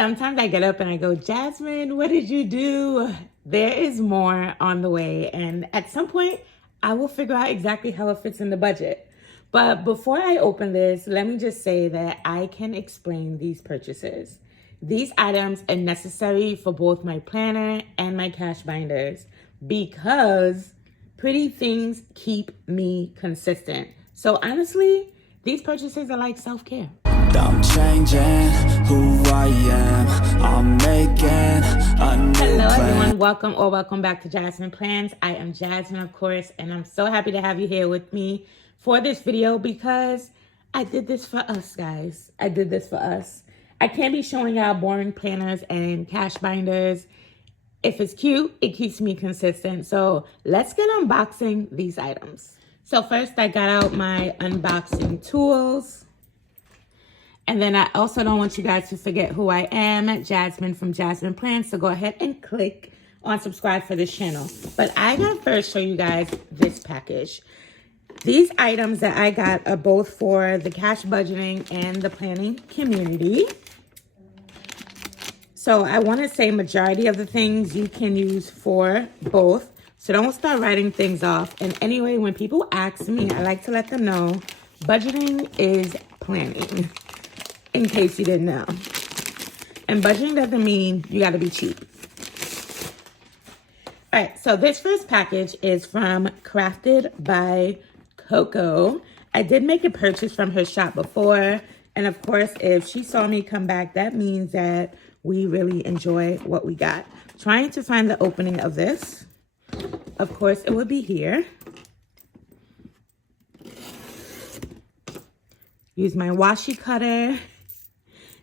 Sometimes I get up and I go, Jasmine, what did you do? There is more on the way. And at some point, I will figure out exactly how it fits in the budget. But before I open this, let me just say that I can explain these purchases. These items are necessary for both my planner and my cash binders because pretty things keep me consistent. So honestly, these purchases are like self-care. I'm changing who I am. I'm making a new Hello plan. everyone, welcome back to Jasmine Plans. I am Jasmine, of course, and I'm so happy to have you here with me for this video because I did this for us, guys. I did this for us. I can't be showing y'all boring planners and cash binders. If it's cute, it keeps me consistent. So let's get unboxing these items. So first I got out my unboxing tools. And then I also don't want you guys to forget who I am, Jasmine from Jasmine Plans. So go ahead and click on subscribe for this channel. But I gotta first show you guys this package. These items that I got are both for the cash budgeting and the planning community. So I want to say majority of the things you can use for both. So don't start writing things off. And anyway, when people ask me, I like to let them know budgeting is planning, in case you didn't know. And budgeting doesn't mean you got to be cheap. All right, so this first package is from Crafted by Coco. I did make a purchase from her shop before. And of course, if she saw me come back, that means that we really enjoy what we got. Trying to find the opening of this. Of course, it would be here. Use my washi cutter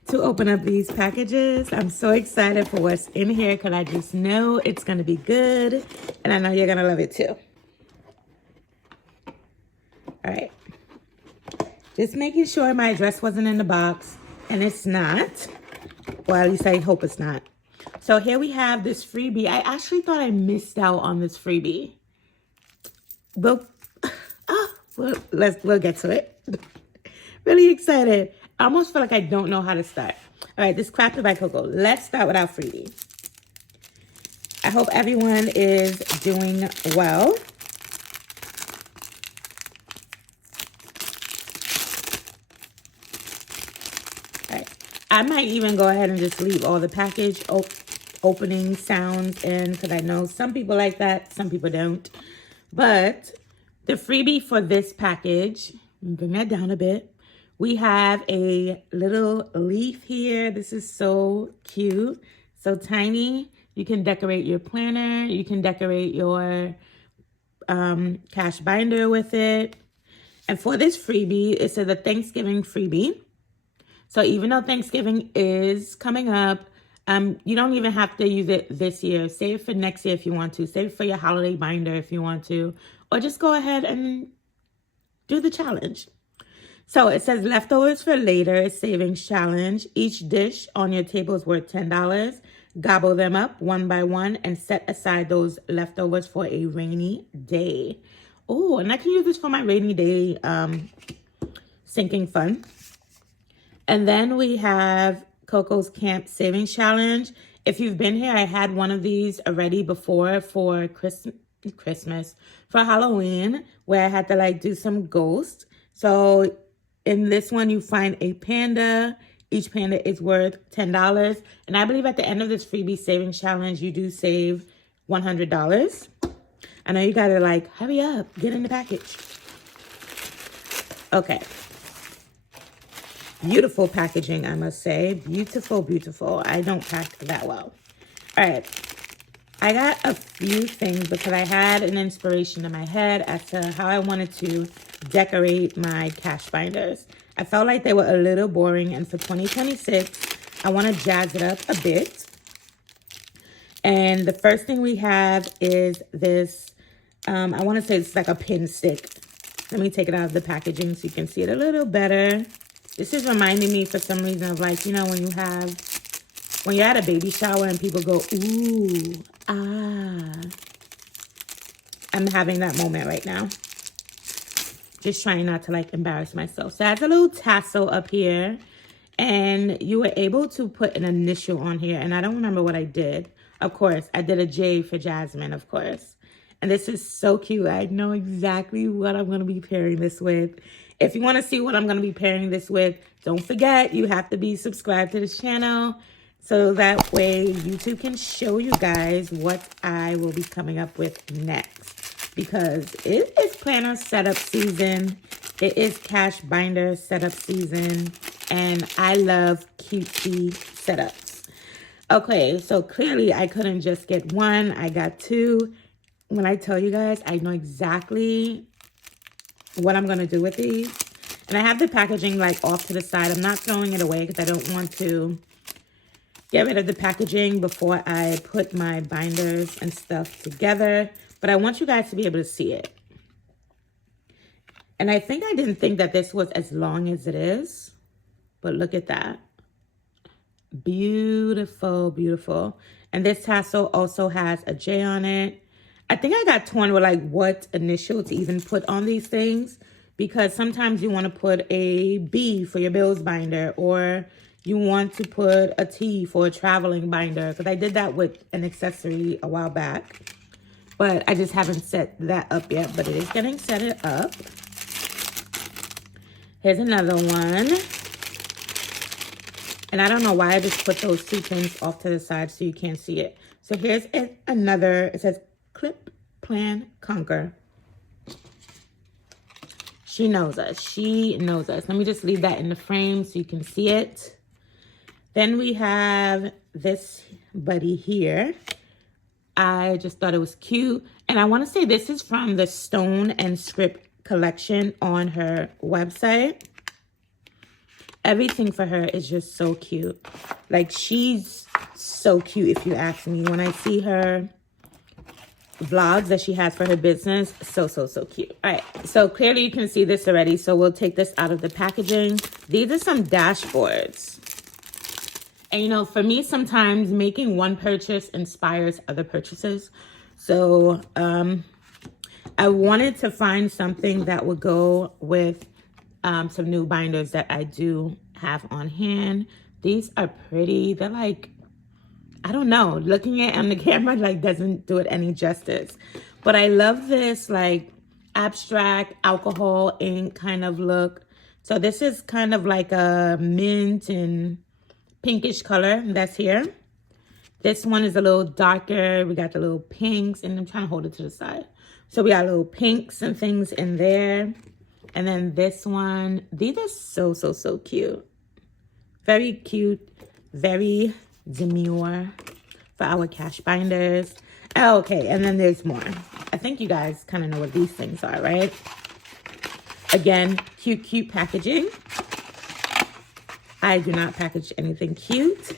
to open up these packages. I'm so excited for what's in here because I just know it's going to be good. And I know you're going to love it too. All right. Just making sure my address wasn't in the box. And it's not. Well, at least I hope it's not. So here we have this freebie. I actually thought I missed out on this freebie. We'll get to it. Really excited. I almost feel like I don't know how to start. All right, this Crafted by Coco. Let's start with our freebie. I hope everyone is doing well. I might even go ahead and just leave all the package opening sounds in because I know some people like that, some people don't. But the freebie for this package, bring that down a bit. We have a little leaf here. This is so cute, so tiny. You can decorate your planner. You can decorate your cash binder with it. And for this freebie, it says a Thanksgiving freebie. So even though Thanksgiving is coming up, you don't even have to use it this year. Save it for next year if you want to. Save it for your holiday binder if you want to. Or just go ahead and do the challenge. So it says leftovers for later savings challenge. Each dish on your table is worth $10. Gobble them up one by one and set aside those leftovers for a rainy day. Oh, and I can use this for my rainy day sinking fund. And then we have Coco's Camp Savings Challenge. If you've been here, I had one of these already before for Christmas, for Halloween, where I had to like do some ghosts. So in this one, you find a panda. Each panda is worth $10. And I believe at the end of this freebie savings challenge, you do save $100. I know you gotta like, hurry up, get in the package. Okay. Beautiful packaging, I must say. Beautiful, beautiful. I don't pack that well. All right. I got a few things because I had an inspiration in my head as to how I wanted to decorate my cash binders. I felt like they were a little boring, and for 2026, I want to jazz it up a bit. And the first thing we have is this, I want to say it's like a pin stick. Let me take it out of the packaging so you can see it a little better. This is reminding me for some reason of like, you know, when you're at a baby shower and people go, ooh, ah. I'm having that moment right now. Just trying not to like embarrass myself. So it has a little tassel up here. And you were able to put an initial on here. And I don't remember what I did. Of course, I did a J for Jasmine, of course. And this is so cute. I know exactly what I'm going to be pairing this with. If you want to see what I'm going to be pairing this with, don't forget you have to be subscribed to this channel. So that way YouTube can show you guys what I will be coming up with next. Because it is planner setup season. It is cash binder setup season. And I love cutesy setups. Okay, so clearly I couldn't just get one. I got two. When I tell you guys, I know exactly what I'm going to do with these. And I have the packaging like off to the side. I'm not throwing it away because I don't want to get rid of the packaging before I put my binders and stuff together. But I want you guys to be able to see it. And I think I didn't think that this was as long as it is. But look at that. Beautiful, beautiful. And this tassel also has a J on it. I think I got torn with like what initial to even put on these things. Because sometimes you want to put a B for your bills binder. Or you want to put a T for a traveling binder. Because I did that with an accessory a while back. But I just haven't set that up yet. But it is getting set up. Here's another one. And I don't know why I just put those two things off to the side so you can't see it. So here's another. It says Clip, Plan, Conquer. She knows us. She knows us. Let me just leave that in the frame so you can see it. Then we have this buddy here. I just thought it was cute. And I want to say this is from the Stone and Script collection on her website. Everything for her is just so cute. Like, she's so cute if you ask me. When I see her vlogs that she has for her business, so cute. All right, so clearly you can see this already. So we'll take this out of the packaging. These are some dashboards. And you know, for me, sometimes making one purchase inspires other purchases. So I wanted to find something that would go with some new binders that I do have on hand. These are pretty. They're like, I don't know, looking at on the camera like doesn't do it any justice. But I love this like abstract alcohol ink kind of look. So this is kind of like a mint and pinkish color that's here. This one is a little darker. We got the little pinks, and I'm trying to hold it to the side. So we got little pinks and things in there. And then this one, these are so cute. Very cute, very demure for our cash binders. Oh, okay, and then there's more. I think you guys kind of know what these things are, right? Again, cute packaging. I do not package anything cute.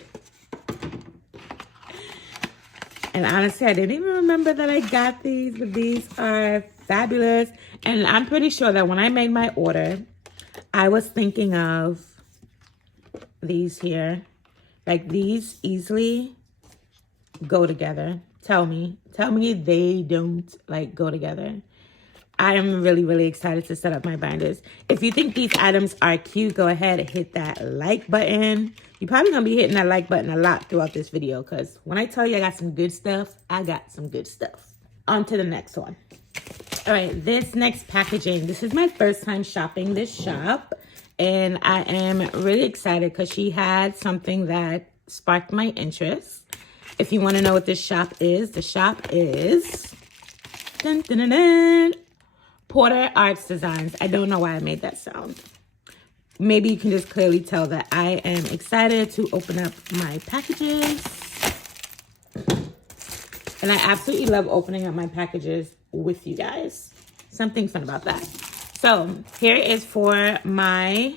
And honestly, I didn't even remember that I got these, but these are fabulous. And I'm pretty sure that when I made my order, I was thinking of these here. Like, these easily go together. Tell me they don't like go together. I am really excited to set up my binders. If you think these items are cute, go ahead and hit that like button. You're probably going to be hitting that like button a lot throughout this video, because when I tell you I got some good stuff, I got some good stuff. On to the next one. All right, this next packaging. This is my first time shopping this shop, and I am really excited because she had something that sparked my interest. If you want to know what this shop is, the shop is Porter Arts Designs. I don't know why I made that sound. Maybe you can just clearly tell that I am excited to open up my packages. And I absolutely love opening up my packages with you guys. Something fun about that. So here is for my,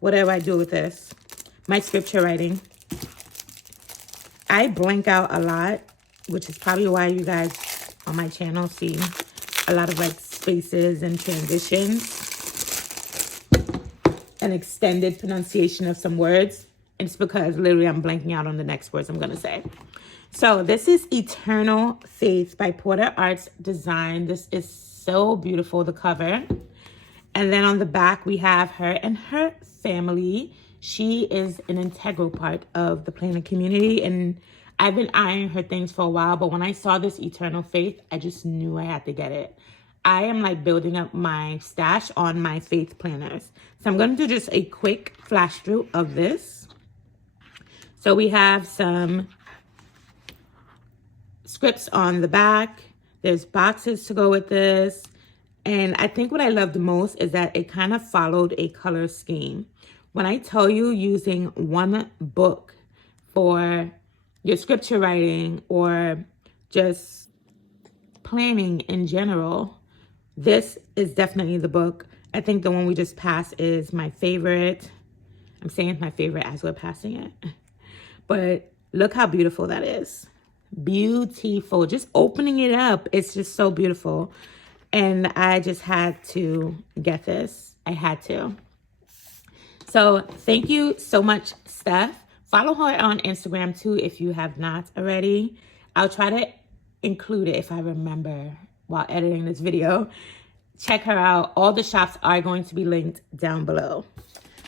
whatever I do with this, my scripture writing. I blank out a lot, which is probably why you guys on my channel see a lot of like spaces and transitions and extended pronunciation of some words. It's because literally I'm blanking out on the next words I'm gonna say. So this is Eternal Faith by Porter Arts Design. This is so beautiful, the cover. And then on the back we have her and her family. She is an integral part of the planner community, and I've been eyeing her things for a while, but when I saw this Eternal Faith, I just knew I had to get it. I am like building up my stash on my faith planners. So I'm going to do just a quick flash through of this. So we have some scripts on the back. There's boxes to go with this. And I think what I loved most is that it kind of followed a color scheme. When I tell you using one book for your scripture writing or just planning in general, this is definitely the book. I think the one we just passed is my favorite. I'm saying my favorite as we're passing it. But look how beautiful that is. Beautiful. Just opening it up, it's just so beautiful. And I just had to get this. I had to. So thank you so much, Steph. Follow her on Instagram too if you have not already. I'll try to include it if I remember while editing this video. Check her out. All the shops are going to be linked down below.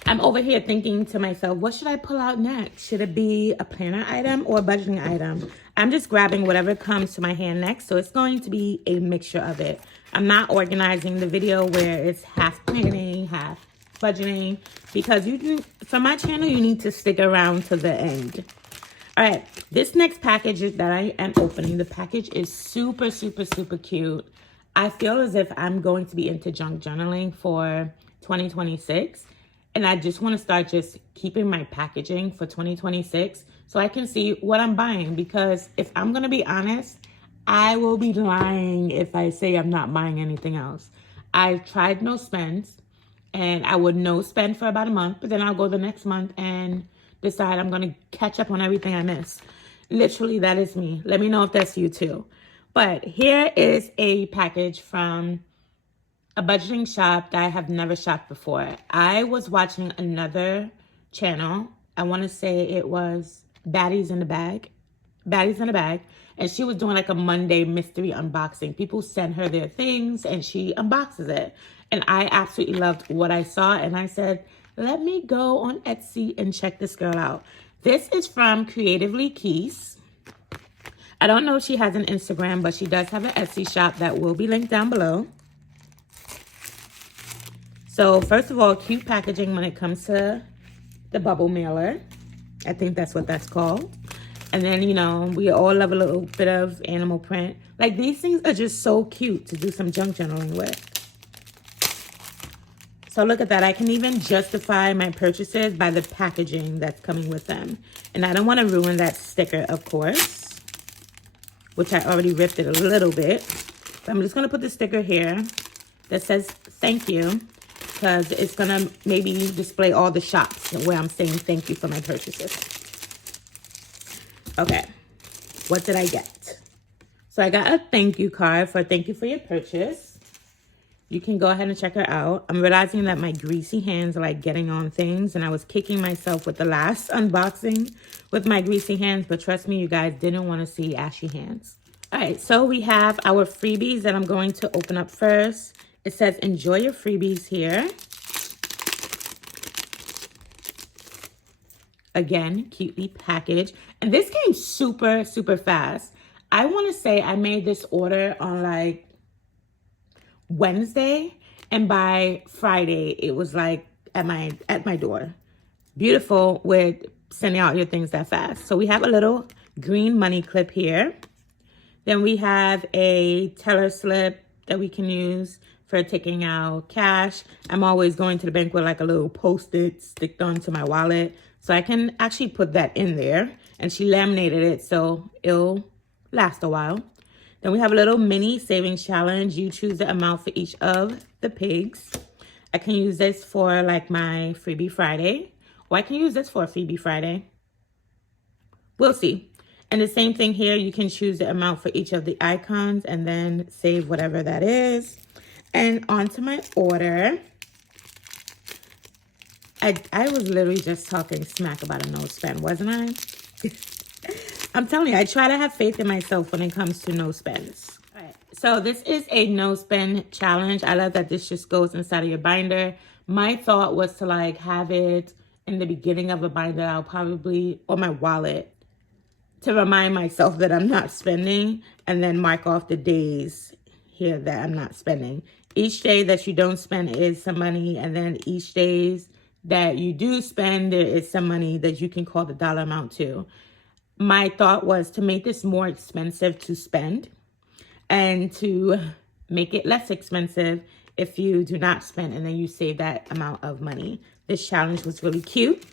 I'm over here thinking to myself, what should I pull out next? Should it be a planner item or a budgeting item? I'm just grabbing whatever comes to my hand next, so it's going to be a mixture of it. I'm not organizing the video where it's half planning, half budgeting, because for my channel, you need to stick around to the end. All right, this next package that I am opening, the package is super, super, super cute. I feel as if I'm going to be into junk journaling for 2026. And I just want to start just keeping my packaging for 2026 so I can see what I'm buying. Because if I'm going to be honest, I will be lying if I say I'm not buying anything else. I've tried no spends, and I would no spend for about a month, but then I'll go the next month and decide I'm going to catch up on everything I miss. Literally, that is me. Let me know if that's you too. But here is a package from a budgeting shop that I have never shopped before. I was watching another channel. I want to say it was Baddies in the Bag. Baddies in the Bag. And she was doing like a Monday mystery unboxing. People send her their things and she unboxes it. And I absolutely loved what I saw. And I said, let me go on Etsy and check this girl out. This is from Creatively Keesee. I don't know if she has an Instagram, but she does have an Etsy shop that will be linked down below. So first of all, cute packaging when it comes to the bubble mailer. I think that's what that's called. And then, you know, we all love a little bit of animal print. Like, these things are just so cute to do some junk journaling with. So look at that. I can even justify my purchases by the packaging that's coming with them. And I don't want to ruin that sticker, of course, which I already ripped it a little bit. So I'm just going to put the sticker here that says thank you, because it's going to maybe display all the shops where I'm saying thank you for my purchases. Okay, what did I get? So I got a thank you card for thank you for your purchase. You can go ahead and check her out. I'm realizing that my greasy hands are like getting on things, and I was kicking myself with the last unboxing with my greasy hands, but trust me, you guys didn't want to see ashy hands. All right, so we have our freebies that I'm going to open up first. It says, enjoy your freebies here. Again, cutely packaged. And this came super, super fast. I want to say I made this order on like Wednesday, and by Friday, it was like at my door. Beautiful with sending out your things that fast. So we have a little green money clip here. Then we have a teller slip that we can use for taking out cash. I'm always going to the bank with like a little Post-it sticked onto my wallet. So I can actually put that in there. And she laminated it so it'll last a while. Then we have a little mini savings challenge. You choose the amount for each of the pigs. I can use this for like my Freebie Friday. Or I can use this for a Freebie Friday. We'll see. And the same thing here. You can choose the amount for each of the icons and then save whatever that is. And onto my order. I was literally just talking smack about a no spend, wasn't I? I'm telling you, I try to have faith in myself when it comes to no spends. All right, so this is a no spend challenge. I love that this just goes inside of your binder. My thought was to like have it in the beginning of a binder, I'll probably, or my wallet, to remind myself that I'm not spending, and then mark off the days here that I'm not spending. Each day that you don't spend is some money, and then each days that you do spend, there is some money that you can call the dollar amount to. My thought was to make this more expensive to spend and to make it less expensive if you do not spend, and then you save that amount of money. This challenge was really cute.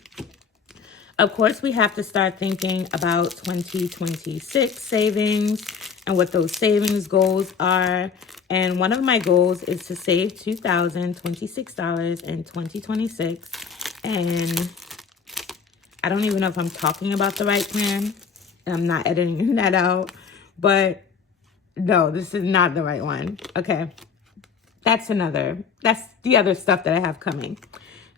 Of course, we have to start thinking about 2026 savings and what those savings goals are. And one of my goals is to save $2,026 in 2026. And I don't even know if I'm talking about the right plan. And I'm not editing that out. But no, this is not the right one. Okay. That's the other stuff that I have coming.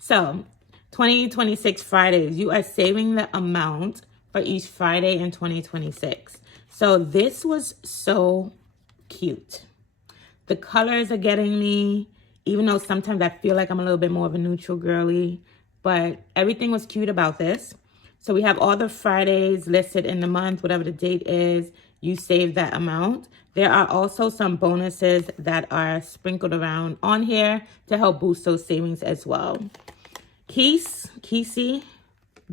So 2026 Fridays, you are saving the amount for each Friday in 2026. So this was so cute. The colors are getting me, even though sometimes I feel like I'm a little bit more of a neutral girly, but everything was cute about this. So we have all the Fridays listed in the month, whatever the date is, you save that amount. There are also some bonuses that are sprinkled around on here to help boost those savings as well. Keesee,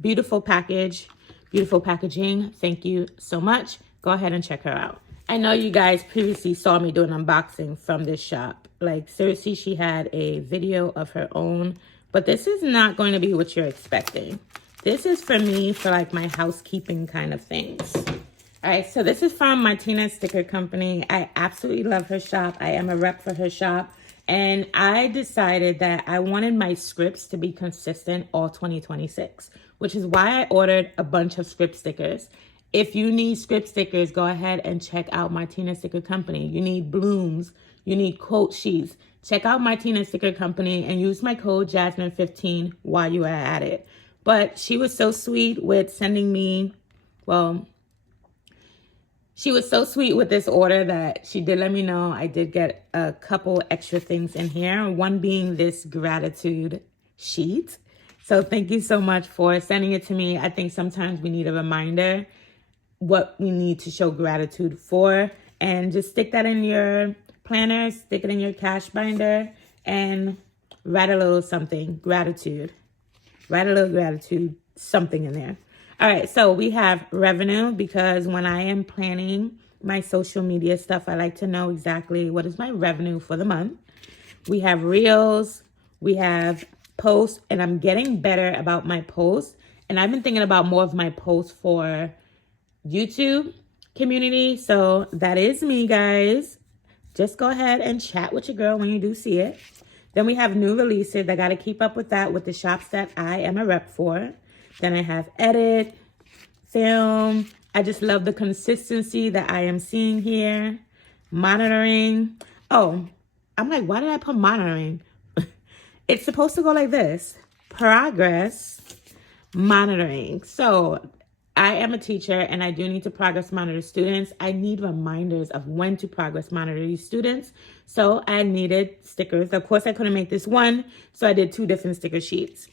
beautiful package, beautiful packaging. Thank you so much. Go ahead and check her out. I know you guys previously saw me do an unboxing from this shop. Like, seriously, she had a video of her own, but this is not going to be what you're expecting. This is for me, for like my housekeeping kind of things. All right, so this is from Martina Sticker Company. I absolutely love her shop. I am a rep for her shop. And I decided that I wanted my scripts to be consistent all 2026, which is why I ordered a bunch of script stickers. If you need script stickers, go ahead and check out Martina Sticker Company. You need blooms, you need quote sheets. Check out Martina Sticker Company and use my code Jasmine15 while you are at it. But she was so sweet with sending me, she was so sweet with this order that she did let me know I did get a couple extra things in here. One being this gratitude sheet. So thank you so much for sending it to me. I think sometimes we need a reminder what we need to show gratitude for. And just stick that in your planner, stick it in your cash binder, and write a little something, gratitude. Write a little gratitude, something in there. All right, so we have revenue, because when I am planning my social media stuff, I like to know exactly what is my revenue for the month. We have reels, we have posts, and I'm getting better about my posts. And I've been thinking about more of my posts for YouTube community. So that is me, guys. Just go ahead and chat with your girl when you do see it. Then we have new releases. I got to keep up with that with the shops that I am a rep for. Then I have edit, film. I just love the consistency that I am seeing here. Monitoring. Oh, I'm like, why did I put monitoring? It's supposed to go like this. Progress, monitoring. So I am a teacher and I do need to progress monitor students. I need reminders of when to progress monitor these students. So I needed stickers. Of course, I couldn't make this one, so I did 2 different sticker sheets.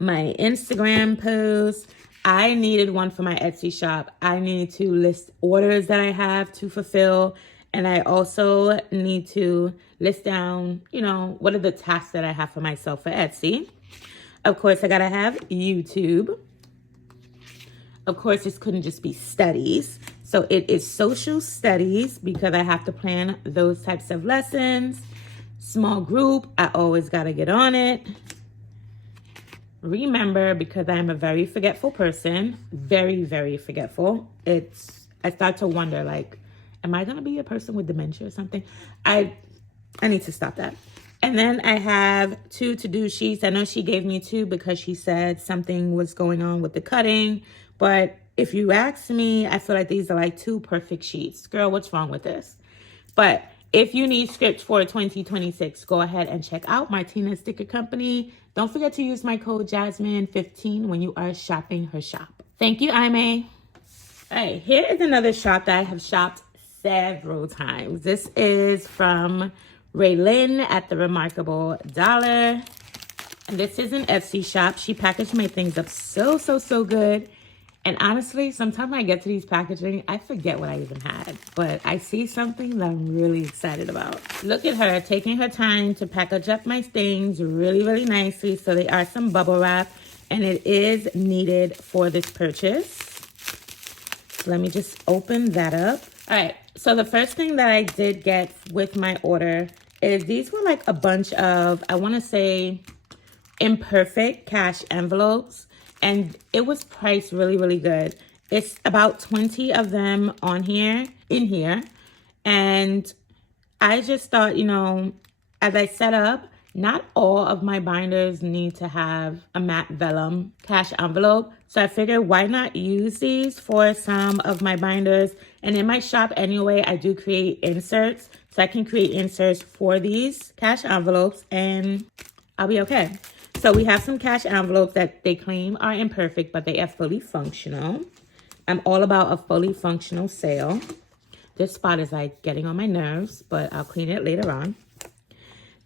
My Instagram post, I needed one for my Etsy shop. I need to list orders that I have to fulfill. And I also need to list down, what are the tasks that I have for myself for Etsy. Of course, I gotta have YouTube. Of course, this couldn't just be studies. So it is social studies, because I have to plan those types of lessons. Small group, I always gotta get on it. Remember, because I am a very forgetful person, very, very forgetful. I start to wonder, like, am I gonna be a person with dementia or something? I need to stop that. And then I have 2 to-do sheets. I know she gave me 2 because she said something was going on with the cutting. But if you ask me, I feel like these are like 2 perfect sheets. Girl, what's wrong with this? But if you need scripts for 2026, go ahead and check out Martina Sticker Company. Don't forget to use my code Jasmine15 when you are shopping her shop. Thank you, Aimee. All right, here is another shop that I have shopped several times. This is from Raylyn at the Remarkable Dollar. And this is an Etsy shop. She packaged my things up so, so, so good. And honestly, sometimes when I get to these packaging, I forget what I even had. But I see something that I'm really excited about. Look at her taking her time to package up my things really, really nicely. So they are some bubble wrap. And it is needed for this purchase. So let me just open that up. All right. So the first thing that I did get with my order is these were like a bunch of, I want to say, imperfect cash envelopes. And it was priced really, really good. It's about 20 of them in here. And I just thought, you know, as I set up, not all of my binders need to have a matte vellum cash envelope. So I figured, why not use these for some of my binders? And in my shop anyway, I do create inserts. So I can create inserts for these cash envelopes and I'll be okay. So we have some cash envelopes that they claim are imperfect, but they are fully functional. I'm all about a fully functional sale. This spot is like getting on my nerves, but I'll clean it later on.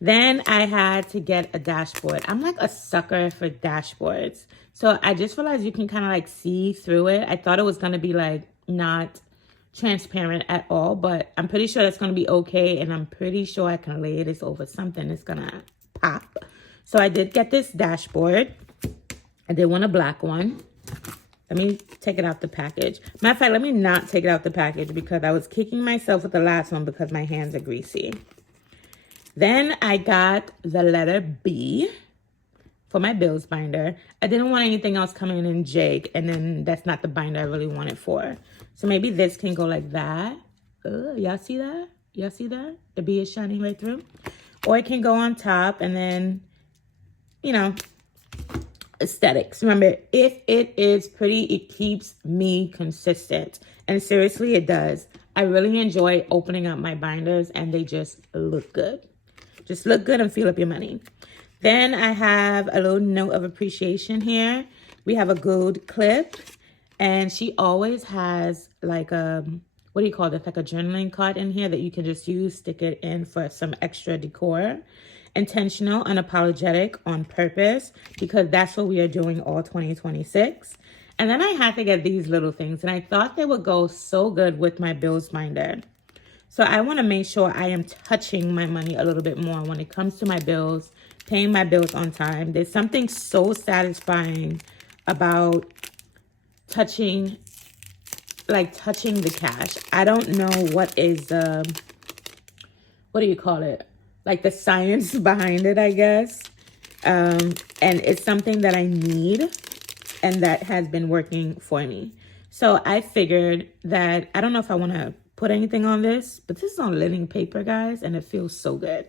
Then I had to get a dashboard. I'm like a sucker for dashboards. So I just realized you can kind of like see through it. I thought it was going to be like not transparent at all, but I'm pretty sure that's going to be okay. And I'm pretty sure I can lay this over something that's going to pop. So I did get this dashboard. I did want a black one. Let me take it out the package. Matter of fact, let me not take it out the package because I was kicking myself with the last one because my hands are greasy. Then I got the letter B for my bills binder. I didn't want anything else coming in Jake, and then that's not the binder I really want it for. So maybe this can go like that. Y'all see that? Y'all see that? The B is shining right through. Or it can go on top, and then, you know, aesthetics. Remember, if it is pretty, it keeps me consistent. And seriously, it does. I really enjoy opening up my binders, and they just look good. Just look good and feel up your money. Then I have a little note of appreciation here. We have a gold clip, and she always has like a, what do you call this? Like a journaling card in here that you can just use, stick it in for some extra decor. Intentional, unapologetic, on purpose, because that's what we are doing all 2026. And then I had to get these little things, and I thought they would go so good with my bills binder. So I want to make sure I am touching my money a little bit more when it comes to my bills, paying my bills on time. There's something so satisfying about touching the cash. I don't know what is, what do you call it? Like the science behind it, I guess. And it's something that I need and that has been working for me. So I figured that, I don't know if I want to put anything on this, but this is on linen paper, guys, and it feels so good.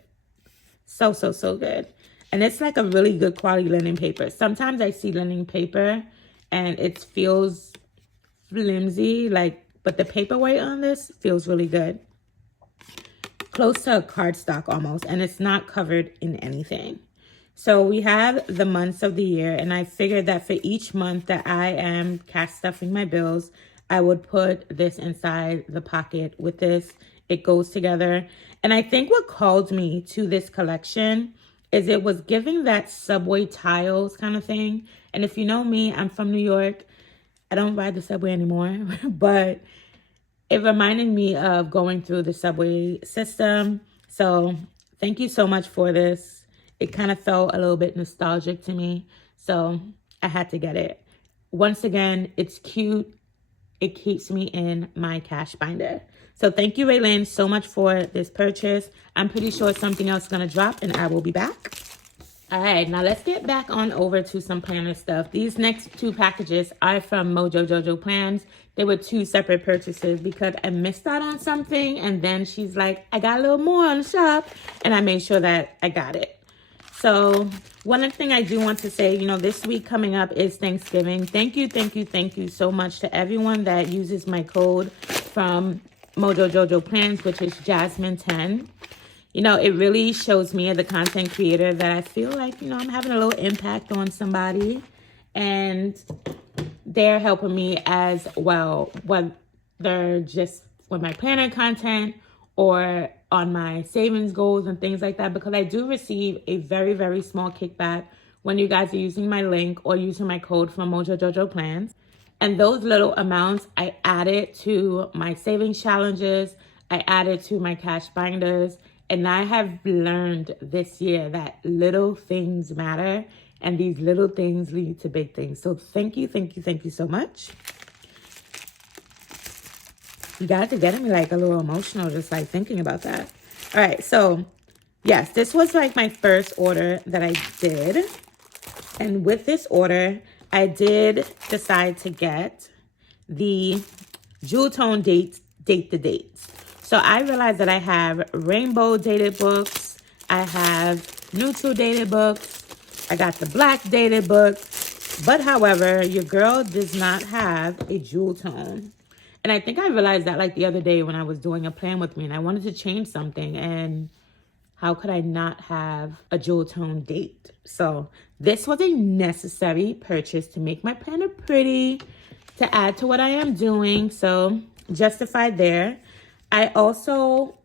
So, so, so good. And it's like a really good quality linen paper. Sometimes I see linen paper and it feels flimsy, but the paper weight on this feels really good. Close to a cardstock almost, and it's not covered in anything. So we have the months of the year, and I figured that for each month that I am cash stuffing my bills, I would put this inside the pocket with this. It goes together. And I think what called me to this collection is it was giving that subway tiles kind of thing. And if you know me, I'm from New York. I don't ride the subway anymore, but it reminded me of going through the subway system. So thank you so much for this. It kind of felt a little bit nostalgic to me. So I had to get it. Once again, it's cute. It keeps me in my cash binder. So thank you, Raylene, so much for this purchase. I'm pretty sure something else is going to drop and I will be back. All right, now let's get back on over to some planner stuff. These next two packages are from Mojo Jojo Plans. They were two separate purchases because I missed out on something. And then she's like, I got a little more on the shop. And I made sure that I got it. So one thing I do want to say, you know, this week coming up is Thanksgiving. Thank you so much to everyone that uses my code from Mojo Jojo Plans, which is Jasmine10. You know, it really shows me as a content creator that I feel like, you know, I'm having a little impact on somebody. And they're helping me as well, whether just with my planner content or on my savings goals and things like that, because I do receive a very, very small kickback when you guys are using my link or using my code from Mojo Jojo Plans. And those little amounts I added to my savings challenges, I added to my cash binders, and I have learned this year that little things matter, and these little things lead to big things. So thank you so much. You guys are getting me like a little emotional just like thinking about that. All right, so yes, this was like my first order that I did. And with this order, I did decide to get the jewel tone date the dates. So I realized that I have rainbow dated books. I have neutral dated books. I got the black dated book. But however, your girl does not have a jewel tone. And I think I realized that like the other day when I was doing a plan with me and I wanted to change something, and how could I not have a jewel tone date? So this was a necessary purchase to make my planner pretty, to add to what I am doing. So justified there. I also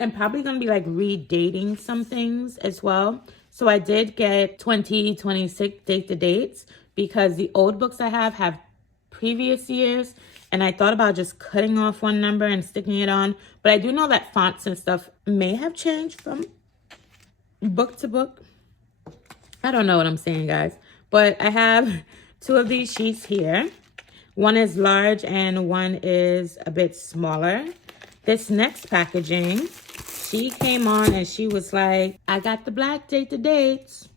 am probably going to be like redating some things as well. So I did get 2026 date the dates because the old books I have previous years, and I thought about just cutting off one number and sticking it on. But I do know that fonts and stuff may have changed from book to book. I don't know what I'm saying, guys. But I have two of these sheets here. One is large and one is a bit smaller. This next packaging, she came on and she was like, I got the black date the dates.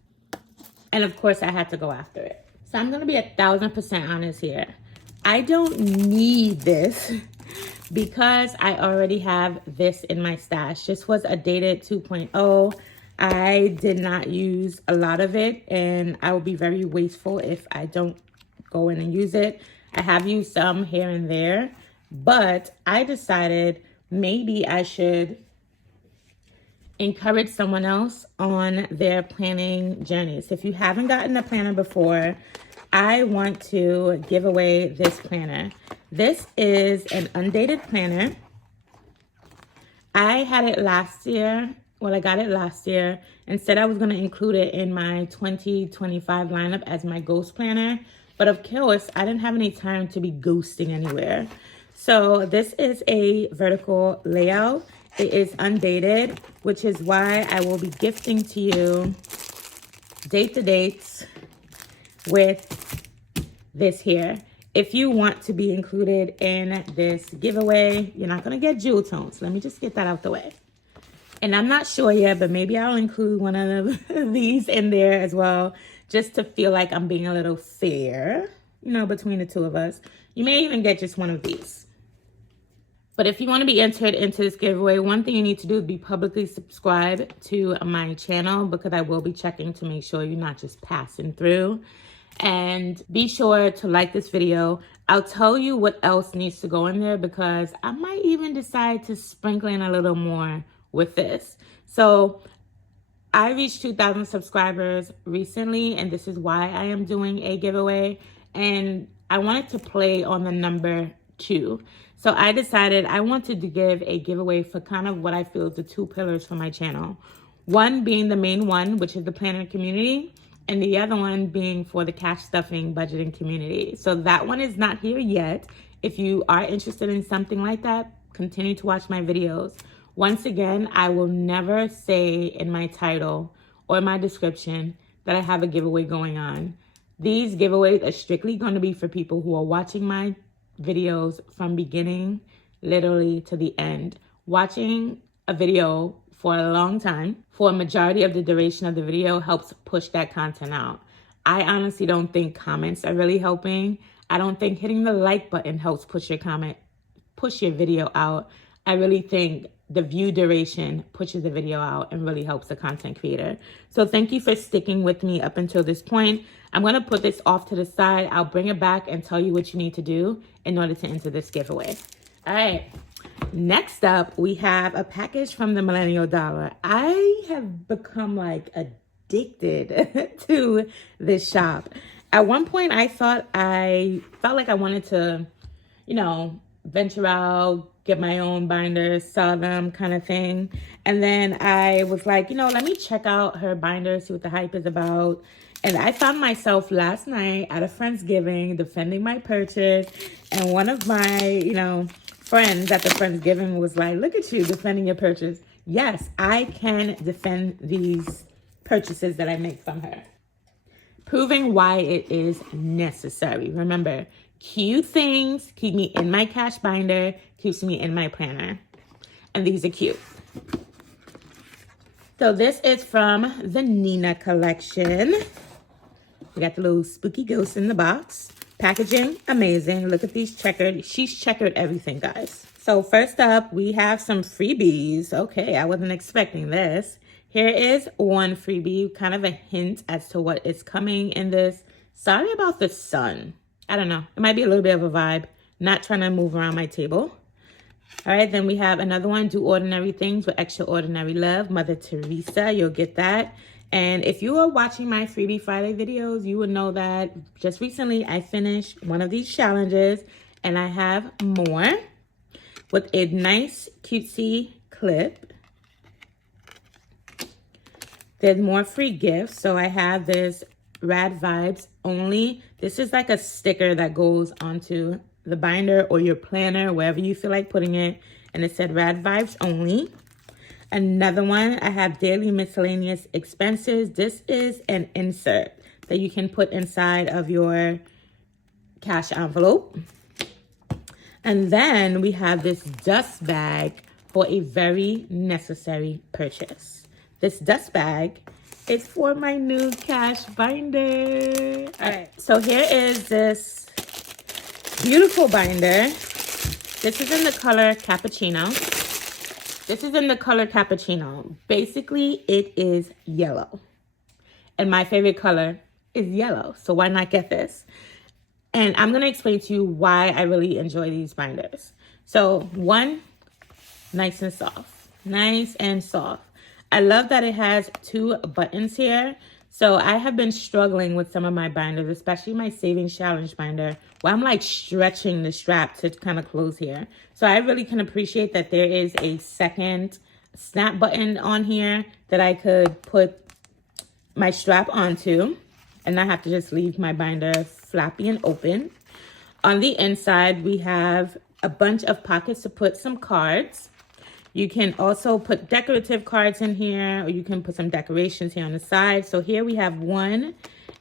And of course I had to go after it. So I'm going to be 1,000% honest here. I don't need this because I already have this in my stash. This was a dated 2.0. I did not use a lot of it, and I will be very wasteful if I don't go in and use it. I have used some here and there, but I decided maybe I should encourage someone else on their planning journeys. If you haven't gotten a planner before, I want to give away this planner. This is an undated planner. I had it last year. Well, I got it last year and said I was going to include it in my 2025 lineup as my ghost planner. But of course, I didn't have any time to be ghosting anywhere. So this is a vertical layout. It is undated, which is why I will be gifting to you date the dates with this here. If you want to be included in this giveaway, you're not going to get jewel tones. Let me just get that out the way. And I'm not sure yet, but maybe I'll include one of these in there as well, just to feel like I'm being a little fair, you know, between the two of us. You may even get just one of these. But if you want to be entered into this giveaway, one thing you need to do is be publicly subscribed to my channel, because I will be checking to make sure you're not just passing through. And be sure to like this video. I'll tell you what else needs to go in there, because I might even decide to sprinkle in a little more with this. So I reached 2,000 subscribers recently, and this is why I am doing a giveaway. And I wanted to play on the number 2. So I decided I wanted to give a giveaway for kind of what I feel is the 2 pillars for my channel. One being the main one, which is the planner community, and the other one being for the cash stuffing budgeting community. So that one is not here yet. If you are interested in something like that, continue to watch my videos. Once again, I will never say in my title or my description that I have a giveaway going on. These giveaways are strictly going to be for people who are watching my videos from beginning literally to the end. Watching a video for a long time, for a majority of the duration of the video, helps push that content out. I honestly don't think comments are really helping. I don't think hitting the like button helps push your video out. I really think the view duration pushes the video out and really helps the content creator. So thank you for sticking with me up until this point. I'm going to put this off to the side. I'll bring it back and tell you what you need to do in order to enter this giveaway. All right. Next up, we have a package from the Millennial Dollar. I have become like addicted to this shop. At one point, I felt like I wanted to, you know, venture out, get my own binders, sell them kind of thing. And then I was like, you know, let me check out her binders, see what the hype is about. And I found myself last night at a Friendsgiving defending my purchase. And one of my, friends at the Friendsgiving was like, look at you defending your purchase. Yes, I can defend these purchases that I make from her. Proving why it is necessary. Remember, cute things keep me in my cash binder, keeps me in my planner. And these are cute. So this is from the Nina collection. We got the little spooky ghost in the box. Packaging, amazing. Look at these checkered. She's checkered everything, guys. So first up, we have some freebies. Okay, I wasn't expecting this. Here is one freebie, kind of a hint as to what is coming in this. Sorry about the sun. I don't know. It might be a little bit of a vibe. Not trying to move around my table. All right, then we have another one, Do Ordinary Things with Extraordinary Love, Mother Teresa. You'll get that. And if you are watching my Freebie Friday videos, you would know that just recently I finished one of these challenges and I have more with a nice cutesy clip. There's more free gifts. So I have this Rad Vibes Only. This is like a sticker that goes onto the binder or your planner, wherever you feel like putting it. And it said Rad Vibes Only. Another one, I have Daily Miscellaneous Expenses. This is an insert that you can put inside of your cash envelope. And then we have this dust bag for a very necessary purchase. This dust bag is for my new cash binder. All right, so here is this beautiful binder. This is in the color Cappuccino. This is in the color Cappuccino. Basically, it is yellow. And my favorite color is yellow. So why not get this? And I'm going to explain to you why I really enjoy these binders. So one, nice and soft. Nice and soft. I love that it has 2 buttons here. So I have been struggling with some of my binders, especially my Savings Challenge binder, where I'm like stretching the strap to kind of close here. So I really can appreciate that there is a second snap button on here that I could put my strap onto and not have to just leave my binder flappy and open. On the inside, we have a bunch of pockets to put some cards. You can also put decorative cards in here, or you can put some decorations here on the side. So here we have 1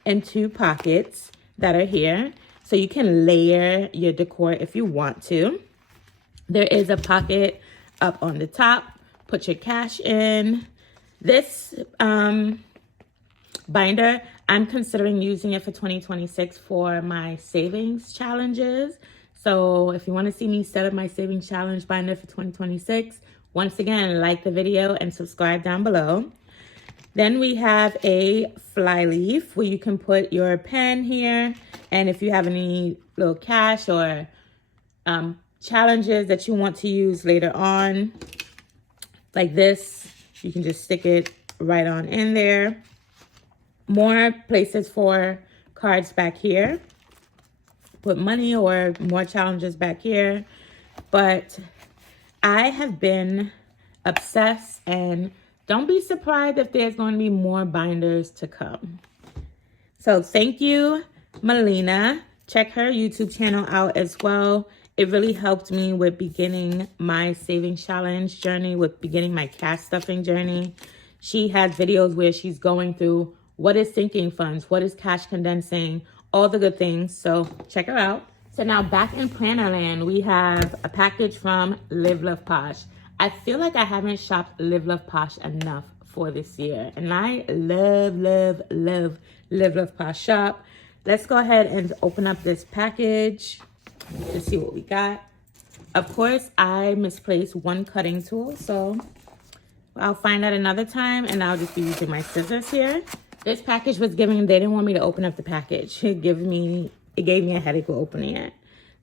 and 2 pockets that are here. So you can layer your decor if you want to. There is a pocket up on the top. Put your cash in. This binder, I'm considering using it for 2026 for my savings challenges. So if you want to see me set up my savings challenge binder for 2026, once again, like the video and subscribe down below. Then we have a fly leaf where you can put your pen here. And if you have any little cash or challenges that you want to use later on, like this, you can just stick it right on in there. More places for cards back here. Put money or more challenges back here. But I have been obsessed, and don't be surprised if there's going to be more binders to come. So thank you, Melina. Check her YouTube channel out as well. It really helped me with beginning my savings challenge journey, with beginning my cash stuffing journey. She has videos where she's going through what is sinking funds, what is cash condensing, all the good things. So check her out. So now back in Plannerland, we have a package from Love Posh. I feel like I haven't shopped Love Posh enough for this year. And I love Love Posh shop. Let's go ahead and open up this package to see what we got. Of course, I misplaced one cutting tool, so I'll find that another time, and I'll just be using my scissors here. This package was given, they didn't want me to open up the package. It gave me a headache with opening it.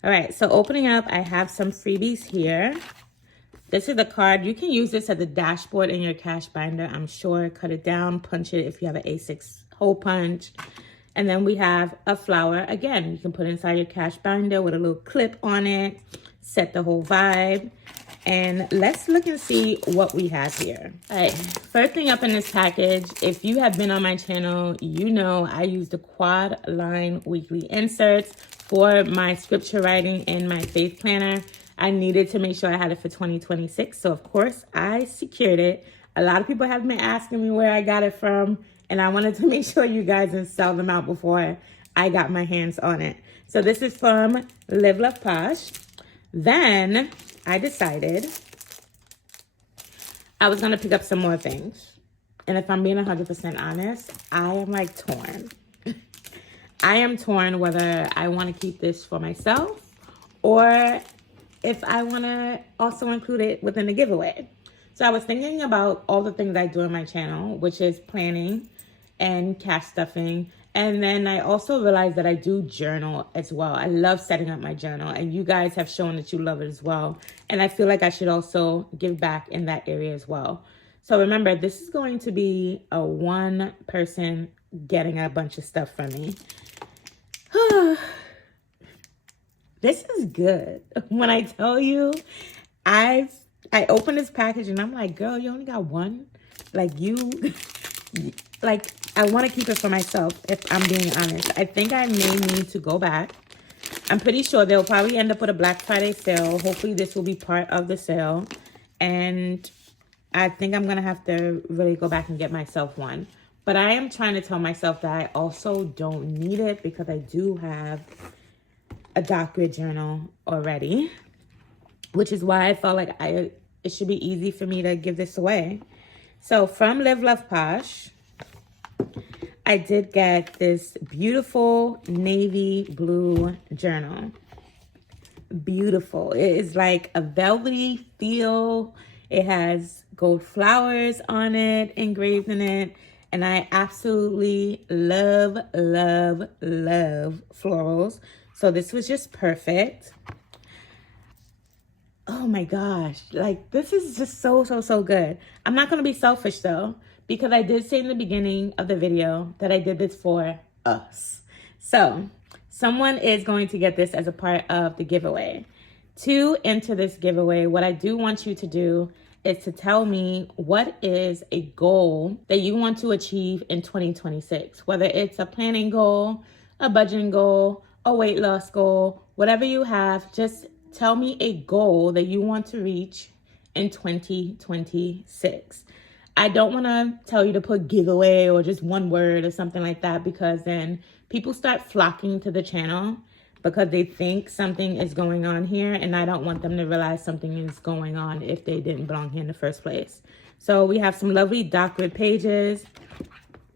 All right, so opening up, I have some freebies here. This is the card. You can use this as a dashboard in your cash binder, I'm sure. Cut it down, punch it if you have an A6 hole punch. And then we have a flower. Again, you can put inside your cash binder with a little clip on it. Set the whole vibe. And let's look and see what we have here. All right, first thing up in this package, if you have been on my channel, you know I use the quad line weekly inserts for my scripture writing and my faith planner. I needed to make sure I had it for 2026, so of course I secured it. A lot of people have been asking me where I got it from, and I wanted to make sure you guys didn't sell them out before I got my hands on it. So this is from Love Posh. Then I decided I was going to pick up some more things. And if I'm being 100% honest, I am like torn. I am torn whether I want to keep this for myself or if I want to also include it within the giveaway. So I was thinking about all the things I do on my channel, which is planning and cash stuffing. And then I also realized that I do journal as well. I love setting up my journal, and you guys have shown that you love it as well. And I feel like I should also give back in that area as well. So remember, this is going to be a one person getting a bunch of stuff from me. This is good. When I tell you, I opened this package and I'm like, girl, you only got one? Like I want to keep it for myself, if I'm being honest. I think I may need to go back. I'm pretty sure they'll probably end up with a Black Friday sale. Hopefully this will be part of the sale. And I think I'm going to have to really go back and get myself one. But I am trying to tell myself that I also don't need it because I do have a dark grid journal already. Which is why I felt like it should be easy for me to give this away. So from Love Posh, I did get this beautiful navy blue journal. Beautiful. It is like a velvety feel. It has gold flowers on it, engraved in it. And I absolutely love, love, love florals. So this was just perfect. Oh my gosh. Like, this is just so, so, so good. I'm not going to be selfish though, because I did say in the beginning of the video that I did this for us. So someone is going to get this as a part of the giveaway. To enter this giveaway, what I do want you to do is to tell me what is a goal that you want to achieve in 2026. Whether it's a planning goal, a budgeting goal, a weight loss goal, whatever you have, just tell me a goal that you want to reach in 2026. I don't want to tell you to put giveaway or just one word or something like that, because then people start flocking to the channel because they think something is going on here, and I don't want them to realize something is going on if they didn't belong here in the first place. So we have some lovely dark grid pages.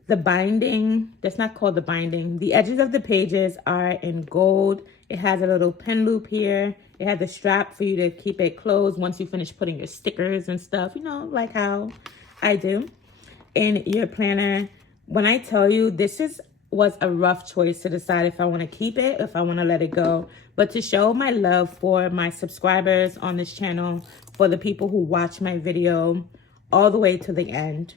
The binding, that's not called the binding. The edges of the pages are in gold. It has a little pen loop here. It has a strap for you to keep it closed once you finish putting your stickers and stuff, you know, like how I do in your planner. When I tell you, was a rough choice to decide if I want to keep it, if I want to let it go. But to show my love for my subscribers on this channel, for the people who watch my video all the way to the end,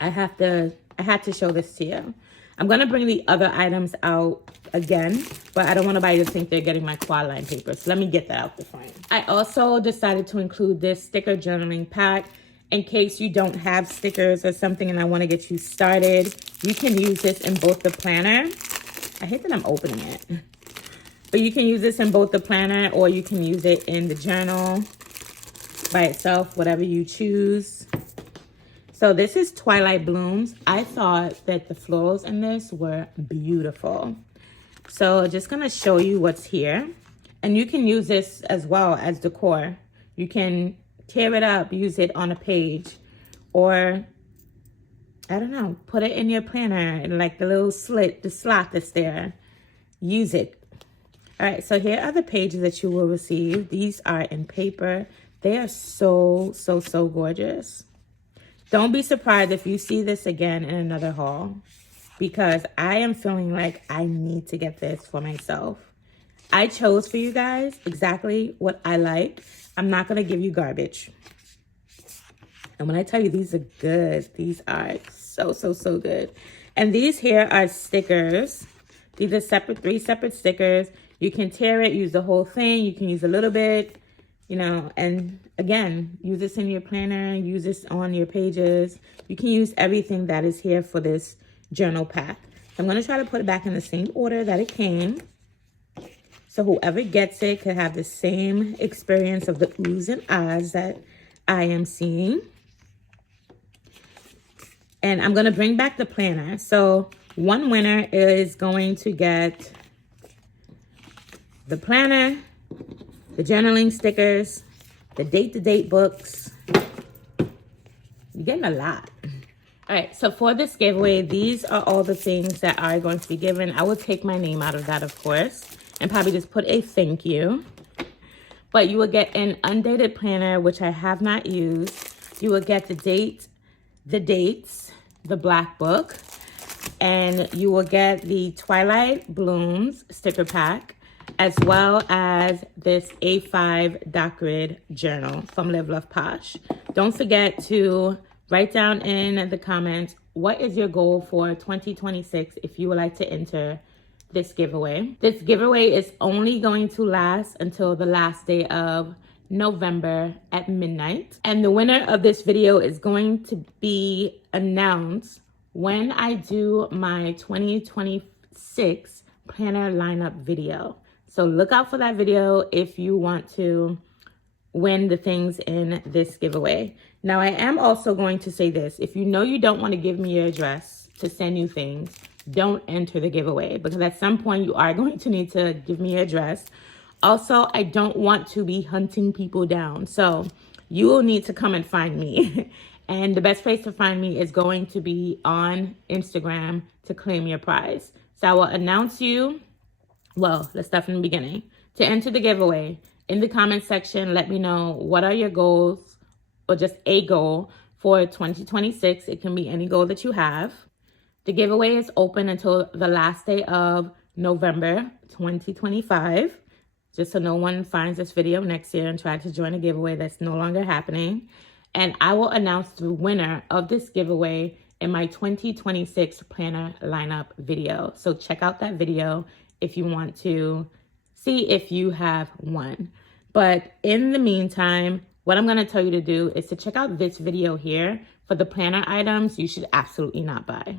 I had to show this to you. I'm going to bring the other items out again, but I don't want nobody to think they're getting my quad line paper. So let me get that out the front. I also decided to include this sticker journaling pack in case you don't have stickers or something and I want to get you started. You can use this in both the planner. I hate that I'm opening it. But you can use this in both the planner, or you can use it in the journal by itself, whatever you choose. So this is Twilight Blooms. I thought that the florals in this were beautiful. So just gonna show you what's here. And you can use this as well as decor. You can tear it up, use it on a page, or I don't know, put it in your planner, like the little slit, the slot that's there. Use it. All right, so here are the pages that you will receive. These are in paper. They are so, so, so gorgeous. Don't be surprised if you see this again in another haul, because I am feeling like I need to get this for myself. I chose for you guys exactly what I like. I'm not going to give you garbage. And when I tell you these are good, these are so, so, so good. And these here are stickers. These are three separate stickers. You can tear it, use the whole thing. You can use a little bit. You know, and again, use this in your planner, use this on your pages. You can use everything that is here for this journal pack. I'm going to try to put it back in the same order that it came. So whoever gets it could have the same experience of the oohs and ahs that I am seeing. And I'm going to bring back the planner. So one winner is going to get the planner, the journaling stickers, the date-to-date books. You're getting a lot. All right, so for this giveaway, these are all the things that are going to be given. I will take my name out of that, of course, and probably just put a thank you. But you will get an undated planner, which I have not used. You will get the dates, the black book, and you will get the Twilight Blooms sticker pack, as well as this A5 dot grid journal from Love Posh. Don't forget to write down in the comments, what is your goal for 2026 if you would like to enter this giveaway. This giveaway is only going to last until the last day of November at midnight. And the winner of this video is going to be announced when I do my 2026 planner lineup video. So look out for that video if you want to win the things in this giveaway. Now, I am also going to say this. If you know you don't want to give me your address to send you things, don't enter the giveaway, because at some point you are going to need to give me your address. Also, I don't want to be hunting people down. So you will need to come and find me. And the best place to find me is going to be on Instagram to claim your prize. So I will announce you. Well, let's start from the beginning. To enter the giveaway, in the comment section, let me know what are your goals, or just a goal for 2026. It can be any goal that you have. The giveaway is open until the last day of November 2025. Just so no one finds this video next year and tries to join a giveaway that's no longer happening. And I will announce the winner of this giveaway in my 2026 planner lineup video. So check out that video if you want to see if you have won. But in the meantime, what I'm going to tell you to do is to check out this video here for the planner items you should absolutely not buy.